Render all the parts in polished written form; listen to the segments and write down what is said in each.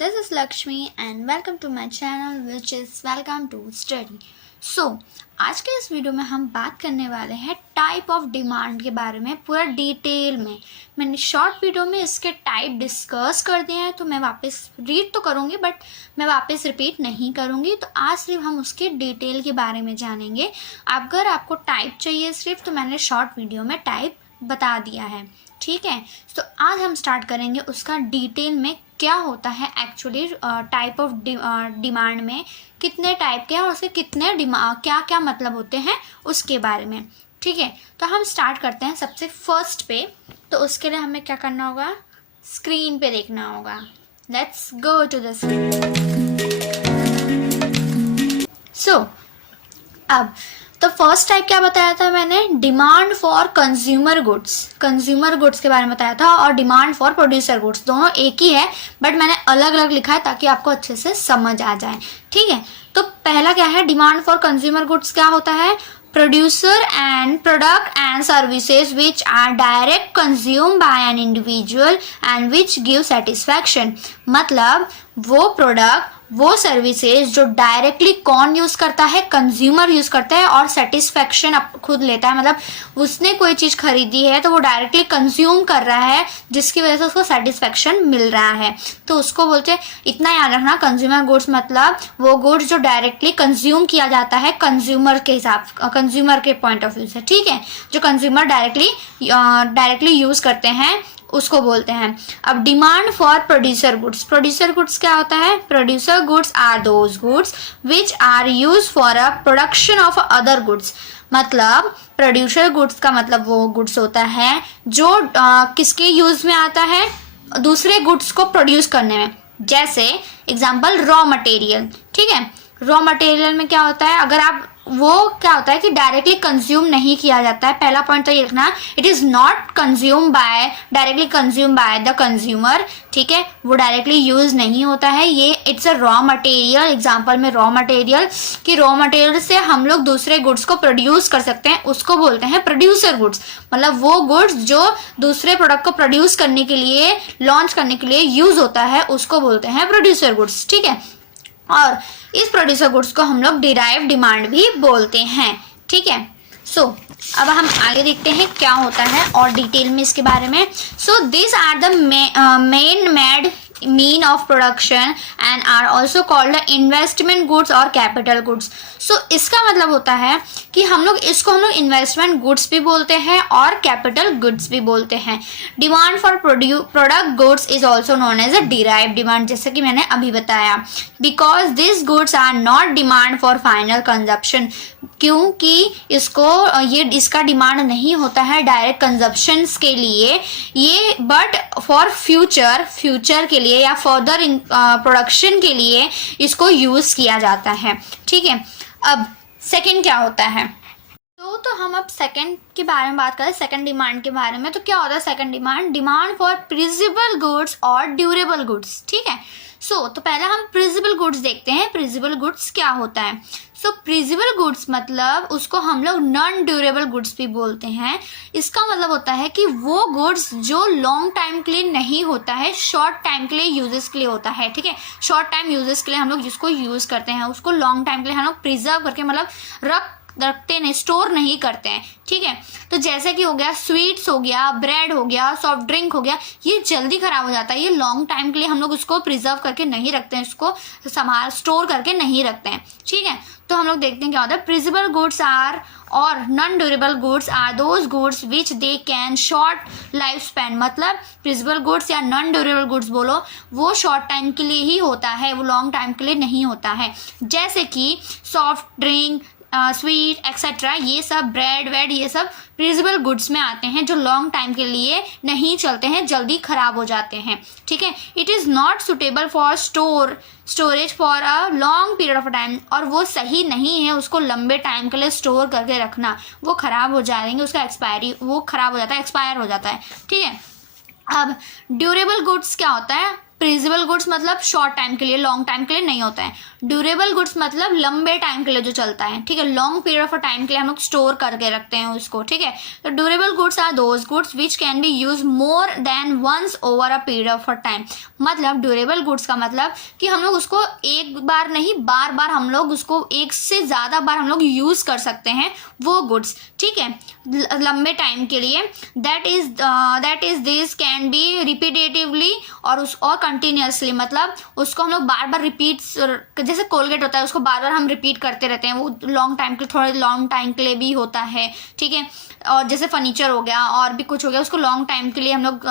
this is Lakshmi and welcome to my channel which is Welcome to Study. So, आज के इस video में हम बात करने वाले हैं टाइप ऑफ डिमांड के बारे में पूरा डिटेल में। मैंने शॉर्ट वीडियो में इसके टाइप डिस्कस कर दिए हैं तो मैं वापस रीड तो करूँगी बट मैं वापस रिपीट नहीं करूँगी। तो आज सिर्फ हम उसके डिटेल के बारे में जानेंगे। अगर आपको टाइप चाहिए सिर्फ तो मैंने शॉर्ट वीडियो में टाइप बता दिया है, ठीक है। तो आज हम स्टार्ट करेंगे उसका डिटेल में क्या होता है एक्चुअली टाइप ऑफ डिमांड में कितने टाइप के हैं और उसके कितने क्या क्या मतलब होते हैं उसके बारे में, ठीक है। तो हम स्टार्ट करते हैं सबसे फर्स्ट पे। तो उसके लिए हमें क्या करना होगा, स्क्रीन पे देखना होगा। Let's go to the screen. So अब तो फर्स्ट टाइप क्या बताया था मैंने, डिमांड फॉर कंज्यूमर गुड्स के बारे में बताया था और डिमांड फॉर प्रोड्यूसर गुड्स, दोनों एक ही है बट मैंने अलग अलग लिखा है ताकि आपको अच्छे से समझ आ जाए, ठीक है। तो पहला क्या है, डिमांड फॉर कंज्यूमर गुड्स क्या होता है, producer and product and services which are direct consume by an individual and which give satisfaction. मतलब वो प्रोडक्ट वो सर्विसेज जो डायरेक्टली कौन यूज़ करता है, कंज्यूमर यूज़ करता है और सेटिस्फैक्शन खुद लेता है। मतलब उसने कोई चीज़ खरीदी है तो वो डायरेक्टली कंज्यूम कर रहा है जिसकी वजह से उसको सेटिस्फैक्शन मिल रहा है, तो उसको बोलते हैं। इतना याद रखना, कंज्यूमर गुड्स मतलब वो गुड्स जो डायरेक्टली कंज्यूम किया जाता है कंज्यूमर के हिसाब, कंज्यूमर के पॉइंट ऑफ व्यू से, ठीक है। जो कंज्यूमर डायरेक्टली यूज़ करते हैं उसको बोलते हैं। अब डिमांड फॉर प्रोड्यूसर गुड्स क्या होता है, producer goods are those goods which are use for a production of other goods. मतलब प्रोड्यूसर गुड्स का मतलब वो गुड्स होता है जो किसके यूज में आता है, दूसरे गुड्स को प्रोड्यूस करने में। जैसे एग्जाम्पल रॉ मटेरियल, ठीक है। रॉ मटेरियल में क्या होता है, अगर आप वो क्या होता है कि डायरेक्टली कंज्यूम नहीं किया जाता है। पहला पॉइंट तो ये रखना, it is not directly consume by the consumer, ठीक है। वो डायरेक्टली यूज नहीं होता है, ये it's a raw material. Example में रॉ मटेरियल से हम लोग दूसरे गुड्स को प्रोड्यूस कर सकते हैं, उसको बोलते हैं प्रोड्यूसर गुड्स। मतलब वो गुड्स जो दूसरे प्रोडक्ट को प्रोड्यूस करने के लिए, लॉन्च करने के लिए यूज होता है उसको बोलते हैं प्रोड्यूसर गुड्स, ठीक है। और इस प्रोड्यूसर गुड्स को हम लोग डिराइव डिमांड भी बोलते हैं, ठीक है। सो अब हम आगे देखते हैं क्या होता है और डिटेल में इसके बारे में। So this are the main made mean of production and are also called the investment goods और कैपिटल गुड्स। सो इसका मतलब होता है कि हम लोग इन्वेस्टमेंट गुड्स भी बोलते हैं और कैपिटल गुड्स भी बोलते हैं। Demand for product goods is also known as a derive demand, जैसे कि मैंने अभी बताया। Because this goods are not demand for final consumption, क्योंकि इसका डिमांड नहीं होता है डायरेक्ट कंजप्शंस के लिए, ये बट फॉर फ्यूचर के लिए या फर्दर प्रोडक्शन के लिए इसको यूज किया जाता है, ठीक है। अब सेकंड क्या होता है, तो हम अब सेकंड के बारे में बात करें, सेकंड डिमांड के बारे में। तो क्या होता है सेकंड डिमांड फॉर प्रिजिबल गुड्स और ड्यूरेबल गुड्स, ठीक है। तो पहले हम प्रिजिबल गुड्स देखते हैं। प्रिजिबल गुड्स क्या होता है, प्रिजिबल गुड्स मतलब उसको हम लोग नॉन ड्यूरेबल गुड्स भी बोलते हैं। इसका मतलब होता है कि वो गुड्स जो लॉन्ग टाइम के लिए नहीं होता है, शॉर्ट टाइम के लिए यूजेस के लिए होता है, ठीक है। शॉर्ट टाइम यूजेस के लिए हम लोग जिसको यूज करते हैं उसको लॉन्ग टाइम के लिए हम लोग प्रिजर्व करके मतलब रखते नहीं, स्टोर नहीं करते हैं, ठीक है। तो जैसे कि हो गया स्वीट्स हो गया, ब्रेड हो गया, सॉफ्ट ड्रिंक हो गया, ये जल्दी खराब हो जाता है, ये लॉन्ग टाइम के लिए हम लोग उसको प्रिजर्व करके नहीं रखते हैं, इसको स्टोर करके नहीं रखते हैं, ठीक है। तो हम लोग देखते हैं क्या होता है, प्रिजिबल गुड्स आर और non durable goods are those goods which they can short life span. मतलब प्रिजिबल गुड्स या नॉन ड्यूरेबल गुड्स बोलो, वो शॉर्ट टाइम के लिए ही होता है, वो लॉन्ग टाइम के लिए नहीं होता है। जैसे कि सॉफ्ट ड्रिंक, स्वीट एक्सेट्रा, ये सब ब्रेड वेड ये सब प्रिजिबल गुड्स में आते हैं जो लॉन्ग टाइम के लिए नहीं चलते हैं, जल्दी खराब हो जाते हैं, ठीक है। It is not suitable for storage for a long period of time, और वो सही नहीं है उसको लंबे टाइम के लिए स्टोर करके रखना, वो खराब हो जाएंगे, उसका वो खराब हो जाता है, एक्सपायर हो जाता है, ठीक है। अब ड्यूरेबल गुड्स क्या होता है, प्रीजेबल गुड्स मतलब शॉर्ट टाइम के लिए, लॉन्ग टाइम के लिए नहीं होता है। ड्यूरेबल गुड्स मतलब लंबे टाइम के लिए जो चलता है, ठीक है, लॉन्ग पीरियड ऑफ टाइम के लिए हम लोग स्टोर करके रखते हैं उसको, ठीक है। तो durable goods are those goods which can be use more than once over a period of a time. मतलब ड्यूरेबल गुड्स का मतलब कि हम लोग उसको एक बार नहीं, बार बार हम लोग उसको एक से ज़्यादा बार हम लोग यूज़ कर सकते हैं वो गुड्स, ठीक है, लंबे टाइम के लिए। That is this can be repetitively और कंटिन्यूसली, मतलब उसको हम लोग बार बार रिपीट, जैसे कोलगेट होता है उसको बार बार हम रिपीट करते रहते हैं, वो लॉन्ग टाइम के लिए, थोड़े लॉन्ग टाइम के लिए भी होता है, ठीक है। और जैसे फर्नीचर हो गया और भी कुछ हो गया, उसको लॉन्ग टाइम के लिए हम लोग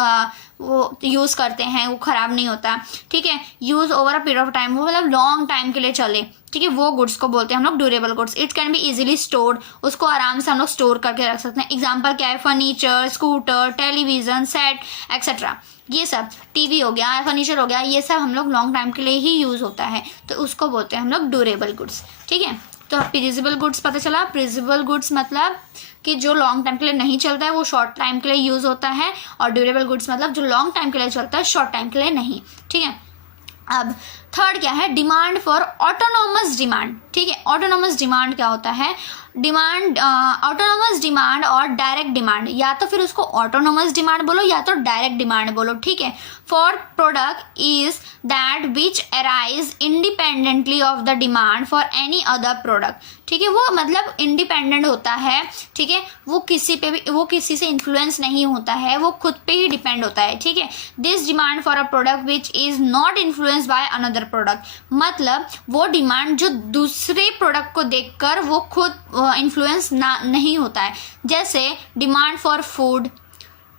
वो यूज़ करते हैं, वो ख़राब नहीं होता, ठीक है। Use over a period of time, वो मतलब लॉन्ग टाइम के लिए चले, ठीक है, वो गुड्स को बोलते हैं हम लोग durable goods. It can be easily stored, उसको आराम से हम लोग स्टोर करके रख सकते हैं। एग्जांपल क्या है, furniture, scooter, television set etcetera, ये सब, टीवी हो गया, फर्नीचर हो गया, ये सब हम लोग लॉन्ग टाइम के लिए ही यूज़ होता है, तो उसको बोलते हैं हम लोग ड्यूरेबल गुड्स, ठीक है। तो प्रीजेबल गुड्स पता चला। प्रीजेबल गुड्स मतलब कि जो लॉन्ग टाइम के लिए नहीं चलता है वो शॉर्ट टाइम के लिए यूज़ होता है, और ड्यूरेबल गुड्स मतलब जो लॉन्ग टाइम के लिए चलता है शॉर्ट टाइम के लिए नहीं, ठीक है। अब थर्ड क्या है, डिमांड फॉर ऑटोनॉमस डिमांड, ठीक है। ऑटोनॉमस डिमांड क्या होता है, डिमांड, ऑटोनॉमस डिमांड और डायरेक्ट डिमांड, या तो फिर उसको ऑटोनॉमस डिमांड बोलो या तो डायरेक्ट डिमांड बोलो, ठीक है। For product is that which arise independently of the demand for any other product, ठीक है, वो मतलब इंडिपेंडेंट होता है, ठीक है, वो किसी पे भी, वो किसी से इन्फ्लुएंस नहीं होता है, वो खुद पे ही डिपेंड होता है, ठीक है। This demand for a product which is not influence by another product, मतलब वो डिमांड जो दूसरे प्रोडक्ट को देखकर वो खुद इन्फ्लुएंस नहीं होता है। जैसे डिमांड फॉर फूड,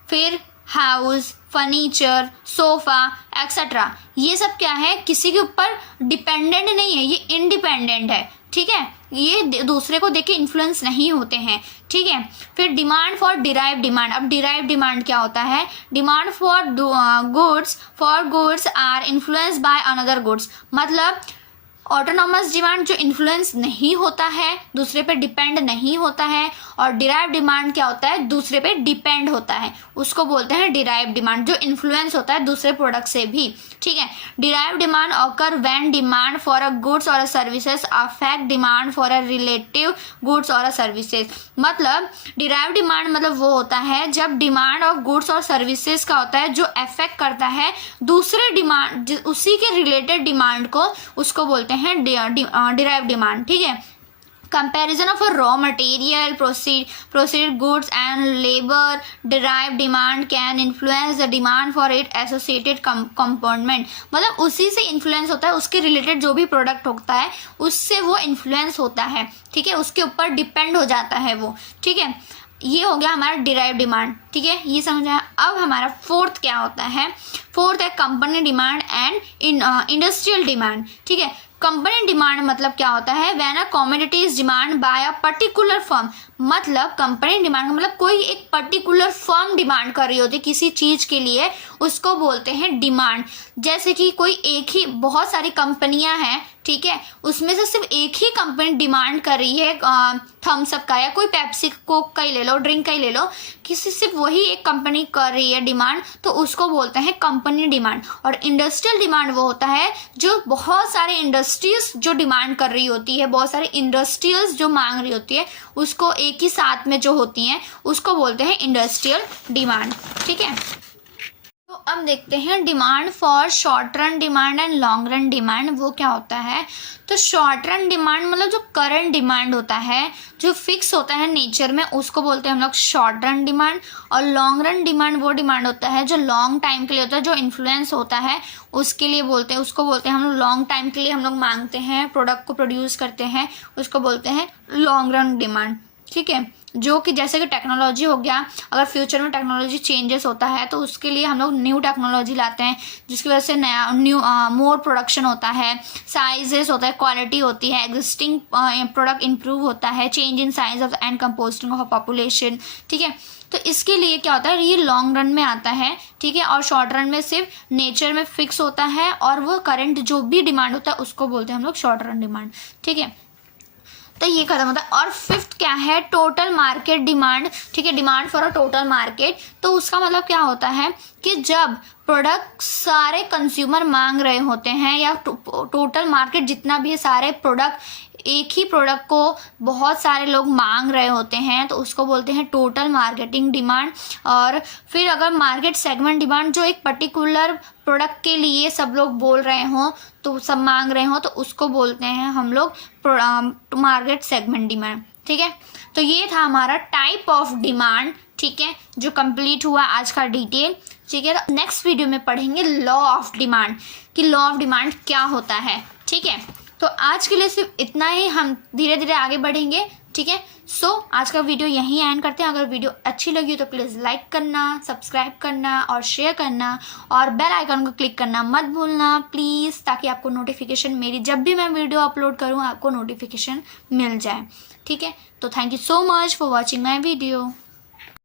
फिर हाउस, फर्नीचर, सोफा एक्सेट्रा, ये सब क्या है, किसी के ऊपर डिपेंडेंट नहीं है, ये इंडिपेंडेंट है, ठीक है, ये दूसरे को देख के इन्फ्लुएंस नहीं होते हैं, ठीक है। फिर डिमांड फॉर डिराइव डिमांड, अब डिराइव डिमांड क्या होता है, demand for goods are influence by another goods, मतलब ऑटोनॉमस डिमांड जो इन्फ्लुएंस नहीं होता है, दूसरे पे डिपेंड नहीं होता है, और डिराइव डिमांड क्या होता है, दूसरे पे डिपेंड होता है, उसको बोलते हैं डिराइव डिमांड, जो इन्फ्लुएंस होता है दूसरे प्रोडक्ट से भी, ठीक है। Derive demand occur when demand for a goods और a services affect demand for a relative goods और अ सर्विसेज, मतलब डिराइव डिमांड मतलब वो होता है जब डिमांड ऑफ गुड्स और सर्विसेज का होता है जो अफेक्ट करता है दूसरे डिमांड, उसी के रिलेटेड डिमांड को, उसको बोलते हैं डिराइव डिमांड, ठीक है। Comparison of a raw material proceed goods and labour derive demand can influence the demand for it associated component, मतलब उसी से इन्फ्लुएंस होता है, उसके रिलेटेड जो भी प्रोडक्ट होता है उससे वो इन्फ्लुएंस होता है, ठीक है, उसके ऊपर डिपेंड हो जाता है वो, ठीक है। ये हो गया हमारा डिराइव डिमांड, ठीक है, ये समझा। अब हमारा फोर्थ क्या होता है, फोर्थ है company demand and industrial demand, ठीक है। कंपनी डिमांड मतलब क्या होता है, when a commodity is demand by a particular firm, मतलब कंपनी डिमांड का मतलब कोई एक पर्टिकुलर फर्म डिमांड कर रही होती है किसी चीज के लिए, उसको बोलते हैं डिमांड। जैसे कि कोई एक ही, बहुत सारी कंपनियां हैं, ठीक है, उसमें से सिर्फ एक ही कंपनी डिमांड कर रही है थम्स अप का, या कोई पेप्सी कोक का ही ले लो, ड्रिंक का ही ले लो, किसी सिर्फ वही एक कंपनी कर रही है डिमांड, तो उसको बोलते हैं कंपनी डिमांड। और इंडस्ट्रियल डिमांड वो होता है जो बहुत सारे इंडस्ट्रीज जो डिमांड कर रही होती है, बहुत सारे इंडस्ट्रीज जो मांग रही होती है, उसको एक ही साथ में जो होती हैं उसको बोलते हैं इंडस्ट्रियल डिमांड, ठीक है। तो अब देखते हैं demand for short run demand and long run demand, वो क्या होता है। तो शॉर्ट रन डिमांड मतलब जो करंट डिमांड होता है, जो फिक्स होता है नेचर में, उसको बोलते हैं हम लोग शॉर्ट रन डिमांड। और लॉन्ग रन डिमांड वो डिमांड होता है जो लॉन्ग टाइम के लिए होता है, जो इन्फ्लुएंस होता है उसके लिए बोलते हैं, उसको बोलते हैं हम लोग लॉन्ग टाइम के लिए हम लोग मांगते हैं, प्रोडक्ट को प्रोड्यूस करते हैं, उसको बोलते हैं लॉन्ग रन डिमांड, ठीक है। जो कि जैसे कि टेक्नोलॉजी हो गया, अगर फ्यूचर में टेक्नोलॉजी चेंजेस होता है तो उसके लिए हम लोग न्यू टेक्नोलॉजी लाते हैं, जिसकी वजह से नया मोर प्रोडक्शन होता है, साइजेस होता है, क्वालिटी होती है, एग्जिस्टिंग प्रोडक्ट इंप्रूव होता है, change in size of and composting of population, ठीक है। तो इसके लिए क्या होता है, ये लॉन्ग रन में आता है, ठीक है, और शॉर्ट रन में सिर्फ नेचर में फिक्स होता है, और वो करंट जो भी डिमांड होता है उसको बोलते हैं हम लोग शॉर्ट रन डिमांड, ठीक है। तो ये खत्म होता है। और फिफ्थ क्या है, टोटल मार्केट डिमांड, ठीक है, demand for a total market. तो उसका मतलब क्या होता है कि जब प्रोडक्ट सारे कंज्यूमर मांग रहे होते हैं या टोटल मार्केट जितना भी है, सारे प्रोडक्ट, एक ही प्रोडक्ट को बहुत सारे लोग मांग रहे होते हैं, तो उसको बोलते हैं टोटल मार्केटिंग डिमांड। और फिर अगर मार्केट सेगमेंट डिमांड, जो एक पर्टिकुलर प्रोडक्ट के लिए सब लोग बोल रहे हों, तो सब मांग रहे हों, तो उसको बोलते हैं हम लोग मार्केट सेगमेंट डिमांड। ठीक है, तो ये था हमारा टाइप ऑफ डिमांड, ठीक है, जो कंप्लीट हुआ आज का डिटेल। ठीक है, तो नेक्स्ट वीडियो में पढ़ेंगे लॉ ऑफ डिमांड, कि लॉ ऑफ डिमांड क्या होता है। ठीक है, तो आज के लिए सिर्फ इतना ही, हम धीरे धीरे आगे बढ़ेंगे। ठीक है, सो आज का वीडियो यहीं एंड करते हैं। अगर वीडियो अच्छी लगी तो प्लीज़ लाइक करना, सब्सक्राइब करना और शेयर करना, और बेल आइकन को क्लिक करना मत भूलना प्लीज़, ताकि आपको नोटिफिकेशन, मेरी जब भी मैं वीडियो अपलोड करूँ आपको नोटिफिकेशन मिल जाए। ठीक है, तो thank you so much for watching my video.